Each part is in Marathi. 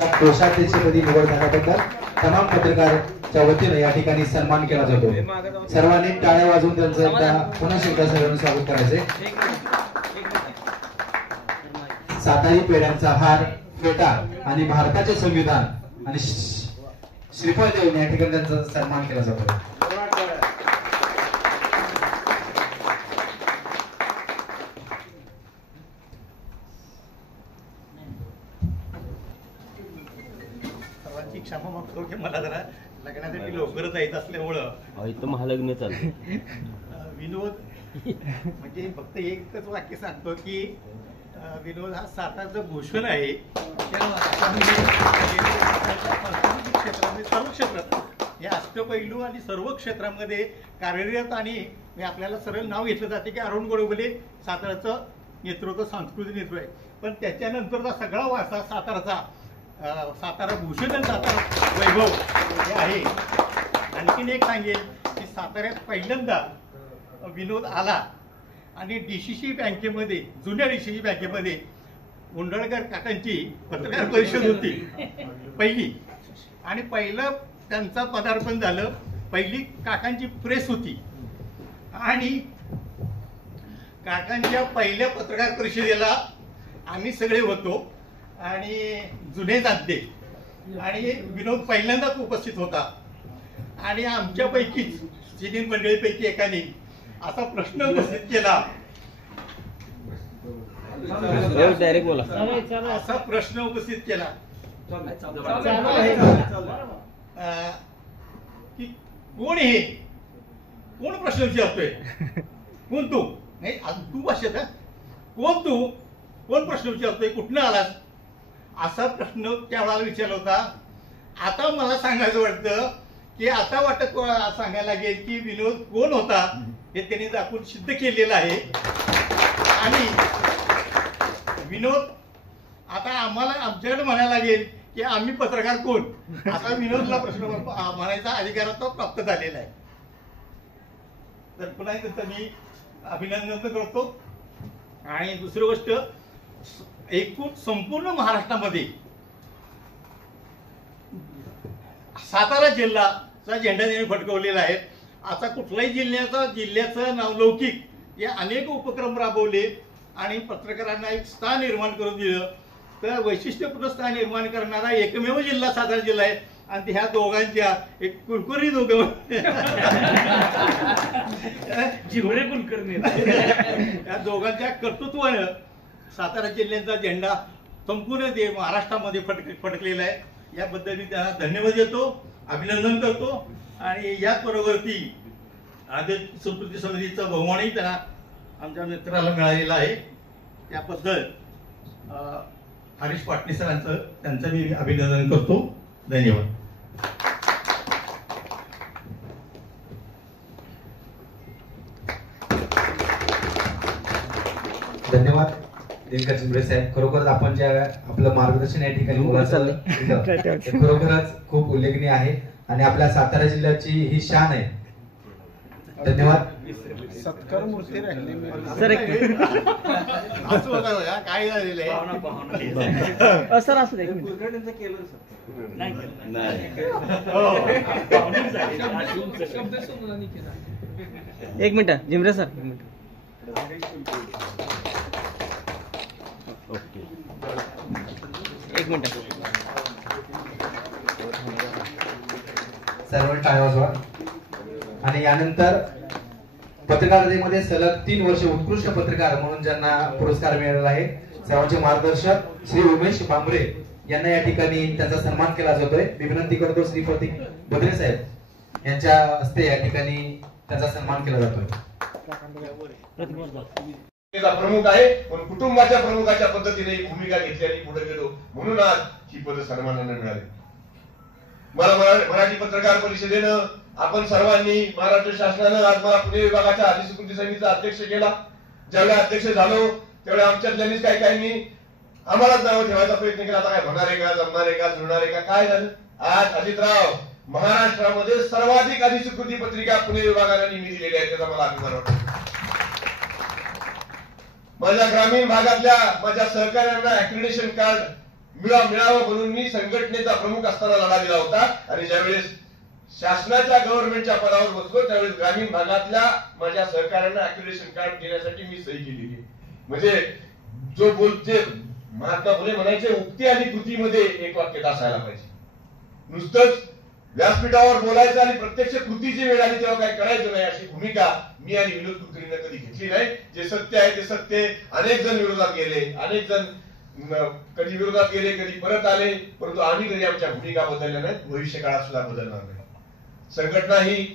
कोषाध्यक्षपदी निवड झाल्याबद्दल तमाम पत्रकारांच्या वतीने या ठिकाणी सन्मान केला जातो। सर्वांनी टाळ्या वाजवून त्यांचं एकदा पुन्हा एकदा सर्वांनी स्वागत करायचे। सातारी पेढ्यांचा हार, फेटा आणि भारताचे संविधान आणि श्रीफळ देऊन या ठिकाणी त्यांचा सन्मान केला जातो। क्षमा मागतो की मला जरा लग्नासाठी लवकरच जायचं असल्यामुळं इथं महालग्न चालू विनोद म्हणजे फक्त एकच वाक्य सांगतो की विनोद हा सातारचं भूषण आहे। क्षेत्रामध्ये सर्व क्षेत्रात या अष्टपैलू आणि सर्व क्षेत्रामध्ये कार्यरत आणि आपल्याला सरळ नाव घेतलं जाते की अरुण गोडबोले साताराचं नेतृत्व सांस्कृतिक नेतृत्व आहे, पण त्याच्यानंतरचा सगळा वारसा साताराचा सातारा भूषण आणि सातारा वैभव हे आहे। आणखीन एक सांगेल की साताऱ्यात पहिल्यांदा विनोद आला आणि DCC बँकेमध्ये, जुन्या DCC बँकेमध्ये उंडळकर काकांची पत्रकार परिषद होती पहिली, आणि पहिलं त्यांचं पदार्पण झालं। पहिली काकांची प्रेस होती आणि काकांच्या पहिल्या पत्रकार परिषदेला आम्ही सगळे होतो आणि जुने जाणते, आणि विनोद पहिल्यांदाच उपस्थित होता। आणि आमच्यापैकीच सिनियर मंडळीपैकी एकाने असा प्रश्न उपस्थित केला, डायरेक्ट बोला, असा प्रश्न उपस्थित केला की कोण हे, कोण प्रश्न विचारतोय, कोण तू, नाही तू भाषेत कोण तू, कोण प्रश्न विचारतोय, कुठनं आलास, असा प्रश्न त्यावेळेला विचारला होता। आता मला सांगायचं वाटतं की आता वाटत सांगायला लागेल की विनोद कोण होता हे त्यांनी दाखवून सिद्ध केलेलं आहे। आणि विनोद आता आम्हाला आमच्याकडे म्हणायला लागेल की आम्ही पत्रकार कोण, आता विनोदला प्रश्न म्हणायचा अधिकार आता प्राप्त झालेला आहे। तर पुन्हा एकदा मी अभिनंदन करतो। आणि दुसरी गोष्ट, एकूण संपूर्ण महाराष्ट्रामध्ये सातारा जिल्हाचा झेंडा त्यांनी फडकवलेला आहे। आता कुठल्याही जिल्ह्याचं नावलौकिक हे अनेक उपक्रम राबवले आणि पत्रकारांना एक स्थान निर्माण करून दिलं। तर वैशिष्ट्यपूर्ण स्थान निर्माण करणारा एकमेव जिल्हा सातारा जिल्हा आहे। आणि ह्या दोघांच्या एक कुलकर्णी दोघं जिवरे कुलकर्णी या दोघांच्या कर्तृत्वानं सातारा जिल्ह्याचा झेंडा संपूर्ण महाराष्ट्रामध्ये फडकलेला आहे। याबद्दल मी त्यांना धन्यवाद देतो, अभिनंदन करतो। आणि याच बरोबरती आदिवासी संस्कृती समितीचा बहुमानही त्यांना आमच्या मित्राला मिळालेला आहे। त्याबद्दल हरीश पाटणे सरांचं त्यांचं मी अभिनंदन करतो। धन्यवाद। धन्यवाद दिनकर चिंबरे साहेब, खरोखरच आपण ज्या आपलं मार्गदर्शन या ठिकाणी खरोखरच खूप उल्लेखनीय आहे आणि आपल्या सातारा जिल्ह्याची ही शान आहे। धन्यवाद। सत्कार मूर्ती राहिली सर, काय झालेलं आहे सर, असं एक मिनिट जिमरे सर, एक मिनिट। ओके, एक मिनिट, सर्व टाळ्या वाजवा। आणि यानंतर पत्रकारितेमध्ये सलग 3 वर्ष उत्कृष्ट पत्रकार म्हणून ज्यांना पुरस्कार मिळालेला आहे, सर्वांचे मार्गदर्शक श्री उमेश बांबरे यांना या ठिकाणी त्यांचा सन्मान केला जातोय। मी विनंती करतो श्री प्रतीक बद्रे साहेब यांच्या हस्ते या ठिकाणी त्यांचा सन्मान केला जातोय। प्रमुख आहे, पण कुटुंबाच्या प्रमुखाच्या पद्धतीने भूमिका घेतली आणि पुढे गेलो, म्हणून आज ही पद सन्मानाने मिळाली। मला मराठी पत्रकार परिषदेनं आपण सर्वांनी, महाराष्ट्र शासनानं आज मला पुणे विभागाच्या अधिस्वीकृती समितीचा अध्यक्ष केला। ज्यावेळी अध्यक्ष झालो त्यावेळी आमच्यातल्यानीच काही आम्हालाच नाव ठेवायचा प्रयत्न केला। आता काय होणार आहे का, जमणार आहे का, जुळणार आहे का, काय झालं? आज अजितराव महाराष्ट्रामध्ये सर्वाधिक अधिस्वीकृती पत्रिका पुणे विभागाने नेहमी दिलेल्या आहेत, त्याचा मला अभिमान वाटतो। माझ्या ग्रामीण भागातल्या माझ्या सहकार्यांना ऍक्रिडिटेशन कार्ड मिळावं म्हणून मी संघटनेचा प्रमुख असताना लढा दिला होता. आणि ज्यावेळेस शासनाच्या गव्हर्नमेंटच्या पदावर बसलो त्यावेळेस ग्रामीण भागातल्या माझ्या सहकार्यांना अॅक्रिडिटेशन कार्ड देण्यासाठी मी सही केलेली. म्हणजे जो बोलते महात्मा फुले म्हणायचे, उक्ती आणि कृतीमध्ये एक वाक्य असायला पाहिजे. नुसतंच व्यासपीठावर बोलायचं आणि प्रत्यक्ष कृतीची वेळ आली तेव्हा काय करायचं नाही अशी भूमिका मी आणि विनोद कुलकर्णीने कधी घेतली नाही. जे सत्य आहे ते सत्य. अनेक जण विरोधात गेले, अनेक जण कधी विरोधात गेले, कधी परत आले, परंतु आम्ही कधी आमच्या भूमिका बदलल्या नाहीत, भविष्य काळात सुद्धा बदलणार नाही. संघटना ही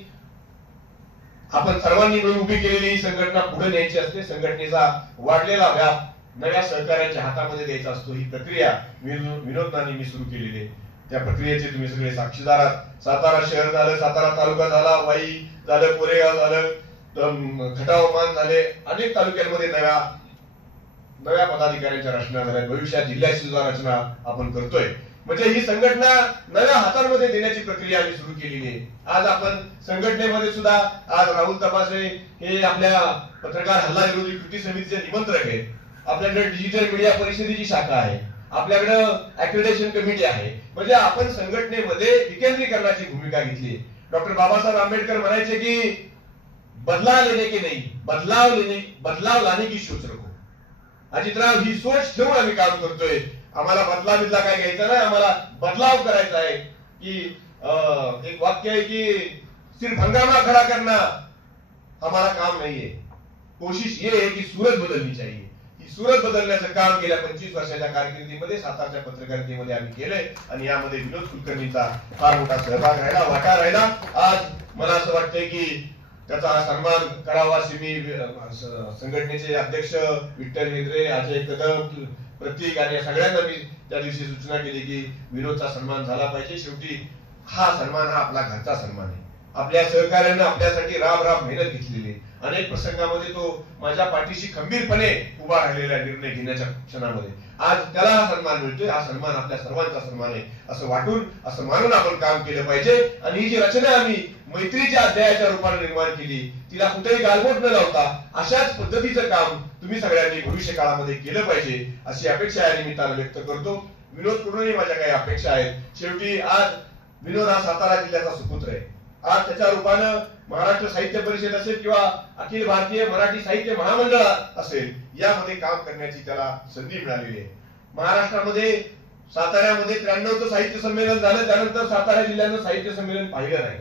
आपण सर्वांनी मिळून उभी केलेली ही संघटना पुढे न्यायची असते. संघटनेचा वाढलेला व्याप नव्या सहकार्यांच्या हातामध्ये द्यायचा असतो. ही प्रक्रिया विनोदनाने मी सुरू केलेली आहे. त्या प्रक्रियेचे तुम्ही सगळे साक्षीदार आहात. सातारा शहर झालं, सातारा तालुका झाला, वाई झालं, कोरेगाव झालं, खटाव मान झाले, अनेक तालुक्यांमध्ये नव्या पदाधिकाऱ्यांच्या रचना झाल्या. भविष्यात जिल्ह्याची सुद्धा रचना आपण करतोय. म्हणजे ही संघटना नव्या हातांमध्ये देण्याची प्रक्रिया आम्ही सुरू केलेली आहे. आज आपण संघटनेमध्ये सुद्धा आज राहुल तपासे हे आपल्या पत्रकार हल्ला विरोधी कृती समितीचे निमंत्रक आहेत. आपल्याकडे डिजिटल मीडिया परिषदेची शाखा आहे, आपल्याकडे अॅक्रिडिटेशन कमिटी आहे. म्हणजे आपण संघटनेमध्ये विकेंद्रीकरणाची भूमिका घेतली. डॉक्टर बाबासाहेब आंबेडकर म्हणायचे की बदलाव लेने की नाही, बदलाव लाने की सोच रखो. अजितराव ही सोच ठेवून आम्ही काम करतोय. आम्हाला बदला काय घ्यायचा नाही, आम्हाला बदलाव करायचा आहे. की एक वाक्य आहे की सिर्फ हंगामा खड़ा करना हमारा काम नहीं है, कोशिश ये है की सूरत बदलनी चाहिए. ही सूरत बदलण्याचं काम गेल्या 25 वर्षाच्या कारकिर्दीमध्ये सातारच्या पत्रकारितेमध्ये आम्ही केलंय. आणि यामध्ये विनोद कुलकर्णीचा फार मोठा सहभाग राहिला, वाटा राहिला. आज मला असं वाटतंय की त्याचा सन्मान करावा अशी मी संघटनेचे अध्यक्ष विठ्ठल हेद्रे, अजय कदम, प्रतीक आणि सगळ्यांना मी त्या दिवशी सूचना केली की विनोदचा सन्मान झाला पाहिजे. शेवटी हा सन्मान हा आपला घरचा सन्मान आहे. आपल्या सहकार्यानं आपल्यासाठी राब मेहनत घेतलेली. अनेक प्रसंगामध्ये तो माझ्या पाठीशी खंबीरपणे उभा राहिलेला निर्णय घेण्याच्या क्षणामध्ये आज त्याला हा सन्मान मिळतोय. हा सन्मान आपल्या सर्वांचा सन्मान आहे असं वाटून, असं मानून आपण काम केलं पाहिजे. आणि ही जी रचना आम्ही मैत्रीच्या अध्यायाच्या रूपाने निर्माण केली, तिला कुठेही गालबोट न लावता अशाच पद्धतीचं काम तुम्ही सगळ्यांनी भविष्य काळामध्ये केलं पाहिजे अशी अपेक्षा या निमित्तानं व्यक्त करतो. विनोद कडूनही माझ्या काही अपेक्षा आहेत. शेवटी आज विनोद हा सातारा जिल्ह्याचा सुपुत्र आहे. आज त्याच्या रूपानं महाराष्ट्र साहित्य परिषद असेल किंवा अखिल भारतीय मराठी साहित्य महामंडळ असेल, यामध्ये काम करण्याची त्याला संधी मिळालेली आहे. महाराष्ट्रामध्ये साताऱ्यामध्ये 93चं साहित्य संमेलन झालं, त्यानंतर सातारा जिल्ह्यानं साहित्य संमेलन पाहिलं नाही.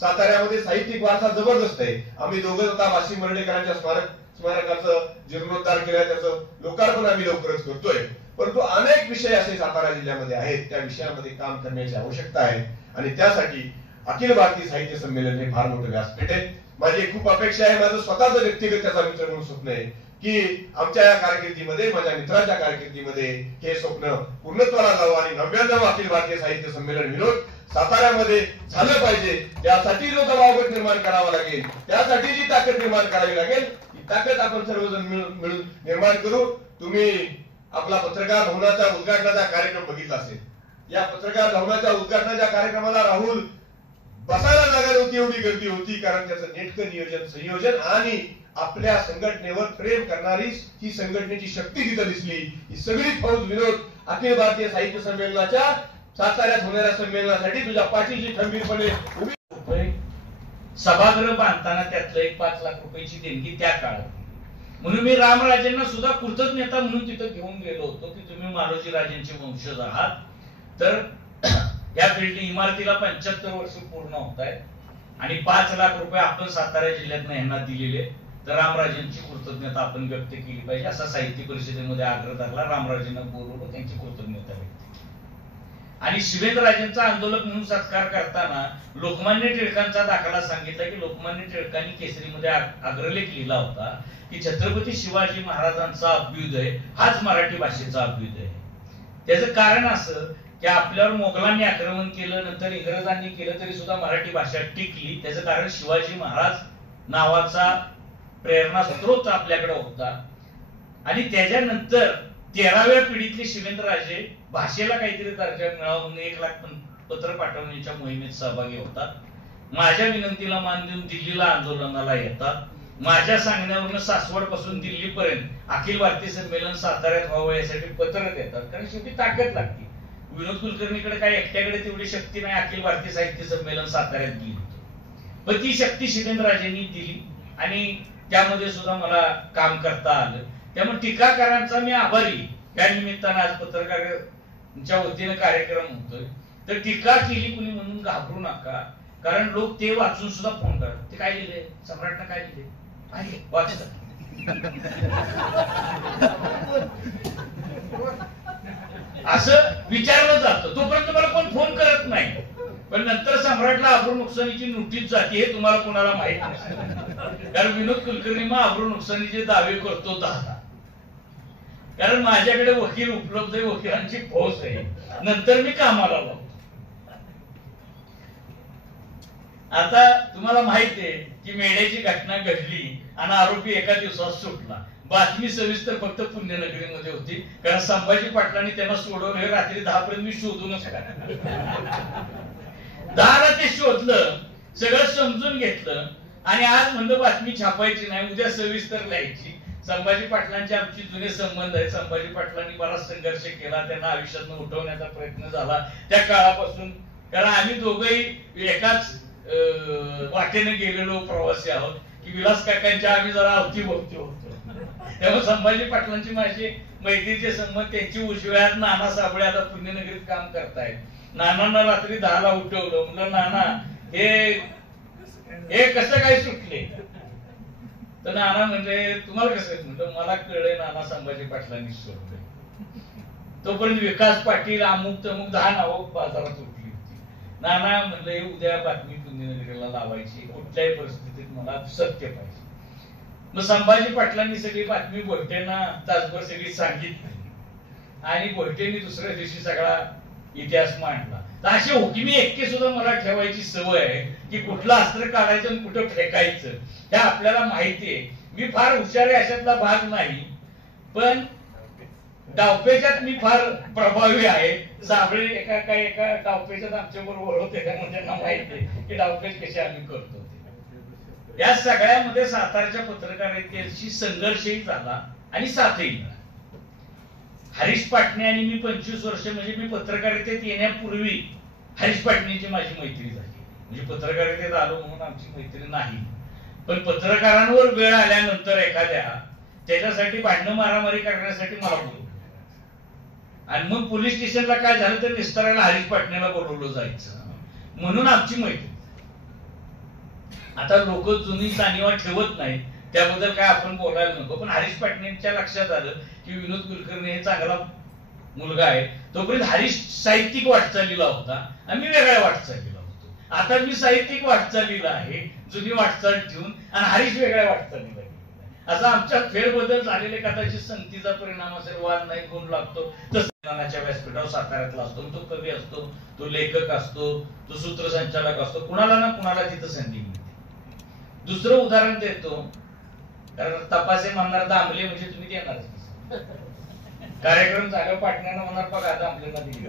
साताऱ्यामध्ये साहित्यिक वारसा जबरदस्त आहे. आम्ही दोघं आता वाशी मर्ढेकरांच्या स्मारकाचं जीर्णोद्धार केलाय, त्याचं लोकार्पण आम्ही लवकरच करतोय. परंतु अनेक विषय असे सातारा जिल्ह्यामध्ये आहेत, त्या विषयामध्ये काम करण्याची आवश्यकता आहे. आणि त्यासाठी अखिल भारतीय साहित्य संमेलन हे फार मोठं व्यासपीठ आहे. माझी खूप अपेक्षा आहे, माझं स्वतःचं व्यक्तिगत त्याचा मित्र म्हणून स्वप्न आहे की आमच्या या कारकिर्दीमध्ये, माझ्या मित्राच्या कारकिर्दीमध्ये हे स्वप्न पूर्णत्वाला जावं आणि 99 अखिल भारतीय साहित्य संमेलन विनोद साताऱ्यामध्ये झालं पाहिजे. त्यासाठी जो दबावगट निर्माण करावा लागेल, त्यासाठी जी ताकद निर्माण करावी लागेल, ती ताकद आपण सर्वजण मिळून निर्माण करू. तुम्ही आपला पत्रकार भवनाचा उद्घाटनाचा कार्यक्रम बघितला असेल. या पत्रकार भवनाच्या उद्घाटनाच्या कार्यक्रमाला राहुल बसायला जागा नव्हती, एवढी गर्दी होती. कारण त्याचं नेटकं नियोजन, संयोजन आणि आपल्या संघटनेवर प्रेम करणारी ही संघटनेची शक्ती तिथं दिसली. ही सगळी फौज विनोद अखिल भारतीय साहित्य संमेलनाच्या साताऱ्यात होणाऱ्या संमेलनासाठी तुझ्या पाठीशी खंबीरपणे उभी. सभागृह बांधताना त्यातलं एक 5 लाख रुपयाची देणगी त्या काळात, म्हणून मी रामराजेंना सुद्धा कृतज्ञता म्हणून तिथं घेऊन गेलो होतो की तुम्ही मालोजी राजेंचे वंशज आहात. तर या बिल्डिंग इमारतीला 75 वर्ष पूर्ण होत आहेत आणि 5 लाख रुपये आपण सातारा जिल्ह्यातनं यांना दिलेले. तर रामराजेंची कृतज्ञता आपण व्यक्त केली पाहिजे असा साहित्य परिषदेमध्ये आग्रह धरला. रामराजेंना बोलवलं, त्यांची कृतज्ञता व्यक्त केली. आणि शिवेंद्रराजेंचा आंदोलक म्हणून सत्कार करताना लोकमान्य टिळकांचा दाखला सांगितला की लोकमान्य टिळकांनी केसरीमध्ये अग्रलेख लिहिला होता की छत्रपती शिवाजी महाराजांचा अभ्युदय हाच मराठी भाषेचा अभ्युदय आहे. त्याचं कारण असं की आपल्यावर मोगलांनी आक्रमण केलं, नंतर इंग्रजांनी केलं, तरी सुद्धा मराठी भाषा टिकली. त्याचं कारण शिवाजी महाराज नावाचा प्रेरणा स्रोत आपल्याकडे होता. आणि त्याच्यानंतर 13व्या पिढीतले शिवेंद्रराजे भाषेला काहीतरी दर्जा मिळावा म्हणून 1 लाख पत्र पाठवण्याच्या मोहिमेत सहभागी होतात. माझ्या विनंतीला मान देऊन दिल्लीला आंदोलनाला येतात. माझ्या सांगण्यावरून सासवड पासून दिल्ली पर्यंत अखिल भारतीय संमेलन साताऱ्यात व्हावं यासाठी पत्र देतात, कारण शेवटी ताकद लागते. विनोद कुलकर्णीकडे काय एकट्याकडे तेवढी शक्ती नाही अखिल भारतीय साहित्य संमेलन साताऱ्यात गेली, पण ती शक्ती शिवेंद्रराजेंनी दिली आणि त्यामध्ये सुद्धा मला काम करता आलं. त्यामुळे टीकाकारांचा मी आभारी. या निमित्तानं आज पत्रकारांच्या वतीने कार्यक्रम होतोय, तर टीका केली कुणी म्हणून घाबरू नका, कारण लोक ते वाचून सुद्धा फोन करतात. ते काय लिहिले, सम्राटनं काय लिहिले आहे वाचत. असं विचारलं जातं, तोपर्यंत मला कोण फोन करत नाही, पण नंतर सम्राटला अब्रू नुकसानीची नोटीस जाते हे तुम्हाला कोणाला माहित नसतं. कारण विनोद कुलकर्णी मग अब्रू नुकसानीचे दावे करतो 10. कारण माझ्याकडे वकील उपलब्ध आहे, वकिलांची फौज आहे, नंतर मी कामाला लावतो. आता तुम्हाला माहित आहे की मेढ्याची घटना घडली आणि आरोपी एका दिवसात सुटला. बातमी सविस्तर फक्त पुण्यनगरीमध्ये होती, कारण संभाजी पाटलांनी त्यांना सोडवलं हे रात्री 10 पर्यंत मी शोधूनच काय 10ला ते शोधलं, सगळं समजून घेतलं आणि आज म्हणलं बातमी छापायची नाही, उद्या सविस्तर लिहायची. संभाजी पाटलांचे आमचे जुने संबंध आहेत. संभाजी पाटलांनी बराच संघर्ष केला, त्यांना आयुष्यातून उठवण्याचा प्रयत्न झाला त्या काळापासून, कारण आम्ही दोघंही एकाच वाटेने गेलेलो प्रवासी आहोत की विलास काकांच्या आम्ही जरा अवतीभोवती होतो. त्यामुळे संभाजी पाटलांची माझी मैत्रीचे संबंध, त्यांची उजव्यात नाना साबळे आता पुण्यनगरीत काम करतायत. नानांना रात्री 10ला उठवलं, म्हणलं नाना हे कसं काय सुटले, तर नाना म्हणजे तुम्हाला कसं म्हणलं, मला कळलंय नाना संभाजी पाटलांनी सोडले. तोपर्यंत विकास पाटील अमुक तमुक 10 नावं बाजारात उठली होती. नाना म्हणलं उद्या बातमी पुण्यनगरीला लावायची, कुठल्याही परिस्थितीत मला सत्य पाहिजे. मग संभाजी पाटलांनी सगळी बातमी भोयटेंना तासभर सगळी सांगितली आणि भोयटेंनी दुसऱ्या दिवशी सगळा इतिहास मांडला. तर असे हुकमी एक्के सुद्धा मला ठेवायची सवय आहे की कुठलं अस्त्र काढायचं आणि कुठं फेकायचं हे आपल्याला माहिती आहे. मी फार हुशार आहे अशातला भाग नाही, पण डावपेच्यात मी फार प्रभावी आहे. साबळे एका डावपेच्यात आमच्या बरोबर होते, त्यामुळे त्यांना माहिती आहे की डावपेच कसे आम्ही करतो. या सगळ्यामध्ये सातारच्या पत्रकारितेशी संघर्षही झाला आणि साथही झाला. हरीश पाटणे आणि मी 25 वर्ष, म्हणजे मी पत्रकारितेत येण्यापूर्वी हरीश पाटणेची माझी मैत्री झाली. म्हणजे पत्रकारितेत आलो म्हणून आमची मैत्री नाही, पण पत्रकारांवर वेळ आल्यानंतर एखाद्या त्याच्यासाठी भांडण मारामारी करण्यासाठी मला बोलवलं आणि मग पोलीस स्टेशनला काय झालं तर निस्तारायला हरीश पाटणेला बोलवलं जायचं, म्हणून आमची मैत्री. आता लोक जुनी जाणीवा ठेवत नाहीत, त्याबद्दल काय आपण बोलायला नको, पण हरीश पाटणेंच्या लक्षात आलं की विनोद कुलकर्णी हे चांगला मुलगा आहे. तोपर्यंत हरीश साहित्यिक वाटचालीला होता आणि मी वेगळ्या वाटचालीला होतो. आता मी साहित्यिक वाटचालीला आहे, जुनी वाटचाल ठेवून, आणि हरीश वेगळ्या वाटचालीला आहे. असा आमच्यात फेरबदल झालेले, कदाचित संगतीचा परिणाम असेल, वाद नाही गुण लागतो. तसं व्यासपीठावर साताऱ्यातला असतो, तो कवी असतो, तो लेखक असतो, तो सूत्रसंचालक असतो, कुणाला ना कुणाला तिथं संधी मिळते. दुसरं उदाहरण देतो, कारण तपासे म्हणणार दामले म्हणजे तुम्ही देणारच. कार्यक्रम झाल्यावर पाटण्यानं म्हणणार बघा दामलेंना दिली.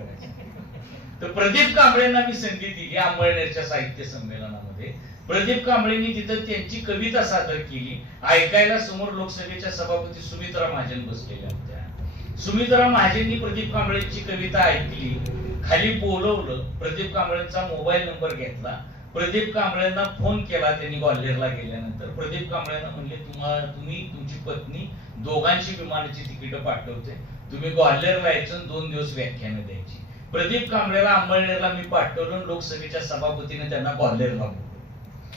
तर प्रदीप कांबळेंना मी संधी दिली अंमळनेरच्या साहित्य संमेलनामध्ये. प्रदीप कांबळेंनी तिथं त्यांची कविता सादर केली. ऐकायला समोर लोकसभेच्या सभापती सुमित्रा महाजन बसलेल्या होत्या. सुमित्रा महाजननी प्रदीप कांबळेंची कविता ऐकली, खाली बोलवलं, प्रदीप कांबळेंचा मोबाईल नंबर घेतला, प्रदीप कांबळेंना फोन केला. त्यांनी ग्वाल्हेरला गेल्यानंतर प्रदीप कांबळेंना म्हणले तुम्ही तुमची पत्नी दोघांची विमानाची तिकीट पाठवते, तुम्ही ग्वाल्हेरला यायचं, 2 दिवस व्याख्यानं द्यायची. प्रदीप कांबळेला अंमळनेरला मी पाठवलं, लोकसभेच्या सभापतीने त्यांना ग्वाल्हेरला बोलवलं.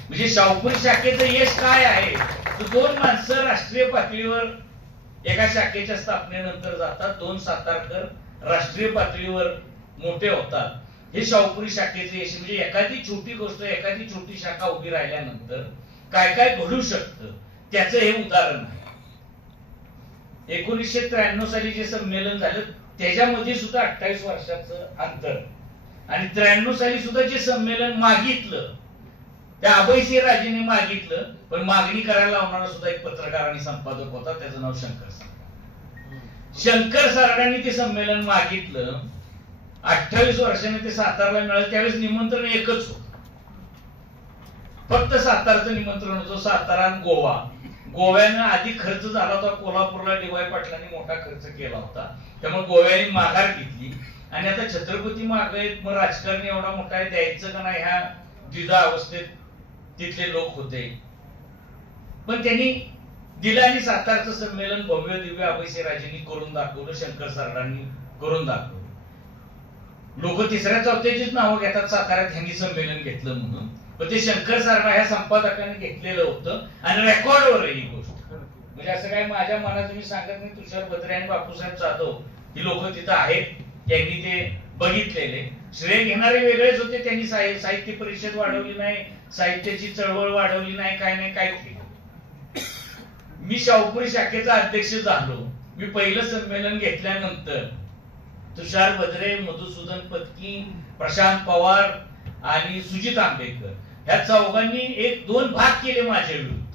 म्हणजे शाहूपुरी शाखेचं यश काय आहे, 2 माणसं राष्ट्रीय पातळीवर एका शाखेच्या स्थापनेनंतर जातात, 2 सातारकर राष्ट्रीय पातळीवर मोठे होतात. हे शाहूपुरी शाखेचे यश. म्हणजे एखादी छोटी गोष्ट, एखादी छोटी शाखा उभी राहिल्यानंतर काय काय घडू शकतं त्याचं हे उदाहरण आहे. 1993 साली जे संमेलन झालं त्याच्यामध्ये सुद्धा 28 वर्षाचं अंतर, आणि 93 साली सुद्धा जे संमेलन मागितलं त्या अभयसिंह राजेने मागितलं, पण मागणी करायला लावणारा सुद्धा एक पत्रकार आणि संपादक होता, त्याचं नाव शंकर सारडा. शंकर सारडांनी ते संमेलन मागितलं. 28 वर्षांनी ते सातारला मिळालं. त्यावेळेस निमंत्रण एकच होतं, फक्त सातारचं निमंत्रण होतं, सातारा आणि गोवा गोव्यानं आधी खर्च झाला होता, कोल्हापूरला डी.वाय. पाटलांनी मोठा खर्च केला होता, त्यामुळे गोव्याने माघार घेतली आणि आता छत्रपती मागे आहेत, मग राजकारण एवढा मोठा आहे, द्यायचं का नाही ह्या द्विधा अवस्थेत तिथले लोक होते. पण त्यांनी दिलं आणि सातारचं संमेलन भव्य दिव्य अभयसिंहराजेंनी करून दाखवलं, शंकर सरदारांनी करून दाखवलं. लोक तिसऱ्या चौथ्याचीच नावं घेतात साताऱ्यात ह्यांनी संमेलन घेतलं म्हणून, पण ते शंकर सरदार ह्या संपादकाने घेतलेलं होतं आणि रेकॉर्डवर आहे ही गोष्ट. म्हणजे असं काय माझ्या मनात मी सांगत नाही. तुषार भद्रे आणि बापूसाहेब जाधव ही लोक तिथं आहेत, त्यांनी ते बघितलेले. श्रेय घेणारे वेगळेच होते, त्यांनी साहित्य परिषद वाढवली नाही, साहित्याची चळवळ वाढवली नाही, काय नाही, काय केलं. मी शाहूपुरी शाखेचा अध्यक्ष झालो. मी पहिलं संमेलन घेतल्यानंतर तुषार भद्रे, मधुसूदन पत्की, प्रशांत पवार आणि सुजित आंबेडकर ह्या चौघांनी 1-2 भाग केले माझ्या विरुद्ध,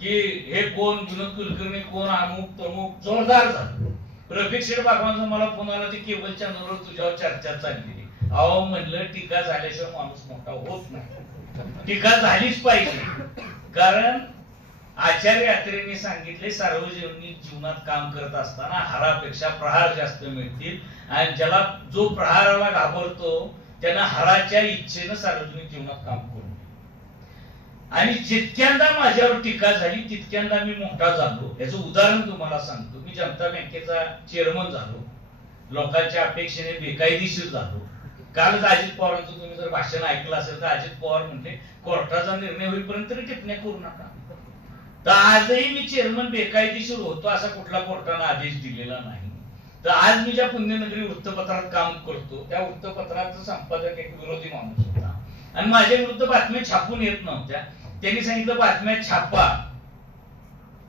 की हे कोण, विनोद कुलकर्णी कोण, अमुक तमुक, जोरदार झालं. रफिक शेठ बागवानचा मला फोन आला, ते केबल चॅनलवर तुझ्यावर चर्चा चाललेली. अहो म्हणलं, टीका झाल्याशिवाय माणूस मोठा होत नाही, टीका झालीच पाहिजे. कारण आचार्य यात्रेने सांगितले, सार्वजनिक जीवनात काम करत असताना हारापेक्षा प्रहार जास्त मिळतील आणि ज्याला जो प्रहाराला घाबरतो त्यांना हाराच्या इच्छेनं सार्वजनिक जीवनात काम करू. आणि जितक्यांदा माझ्यावर टीका झाली तितक्यांदा मी मोठा झालो. याचं उदाहरण तुम्हाला सांगतो. मी जनता बँकेचा चेअरमन झालो, लोकांच्या अपेक्षेने बेकायदेशीर झालो. कालच अजित पवारांचं तुम्ही जर भाषण ऐकलं असेल तर अजित पवार म्हणले, कोर्टाचा निर्णय होईपर्यंत तरी टिप्पण्या करू नका. तर आजही मी चेअरमन बेकायदेशीर होतो असा कुठला कोर्टाने आदेश दिलेला नाही. तर आज मी ज्या पुण्यनगरी वृत्तपत्रात काम करतो त्या वृत्तपत्राचा संपादक एक विरोधी माणूस होता आणि माझ्या विरुद्ध बातम्या छापून येत नव्हत्या. त्यांनी सांगितलं, बातम्या छापा.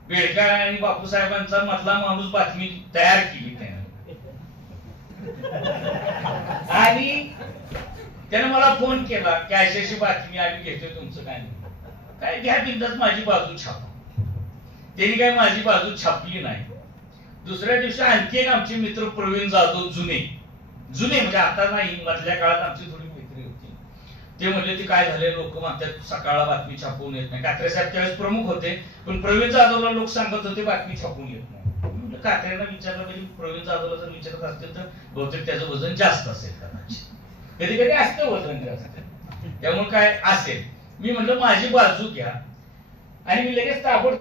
बेडकर आणि बापूसाहेबांचा मधला माणूस बातमी तयार केली त्याने आणि त्याने मला फोन केला की अशी बातमी आम्ही घेतोय, तुमचं काय नाही, काय घ्या बिंदास, माझी बाजू छापा. त्यांनी काय माझी बाजू छापली नाही. दुसऱ्या दिवशी आणखी एक आमचे मित्र प्रवीण जाधव, जुने म्हणजे आता नाही, मधल्या काळात आमची थोडी मैत्री होती. ते म्हणले, ते काय झाले, लोक म्हणतात सकाळला बातमी छापून येत नाही. कात्रे साहेब त्यावेळेस प्रमुख होते, पण प्रवीण जाधवला लोक सांगत होते बातमी छापून येत नाही. कात्र्यांना विचारलं पाहिजे, प्रवीण जाधवला जर विचारत असतील तर बहुतेक त्याचं वजन जास्त असेल कदाचित, कधी कधी असतं वजन जास्त, त्यामुळे काय असेल. मी म्हणलं माझी बाजू घ्या आणि मी लगेच ताबडतोब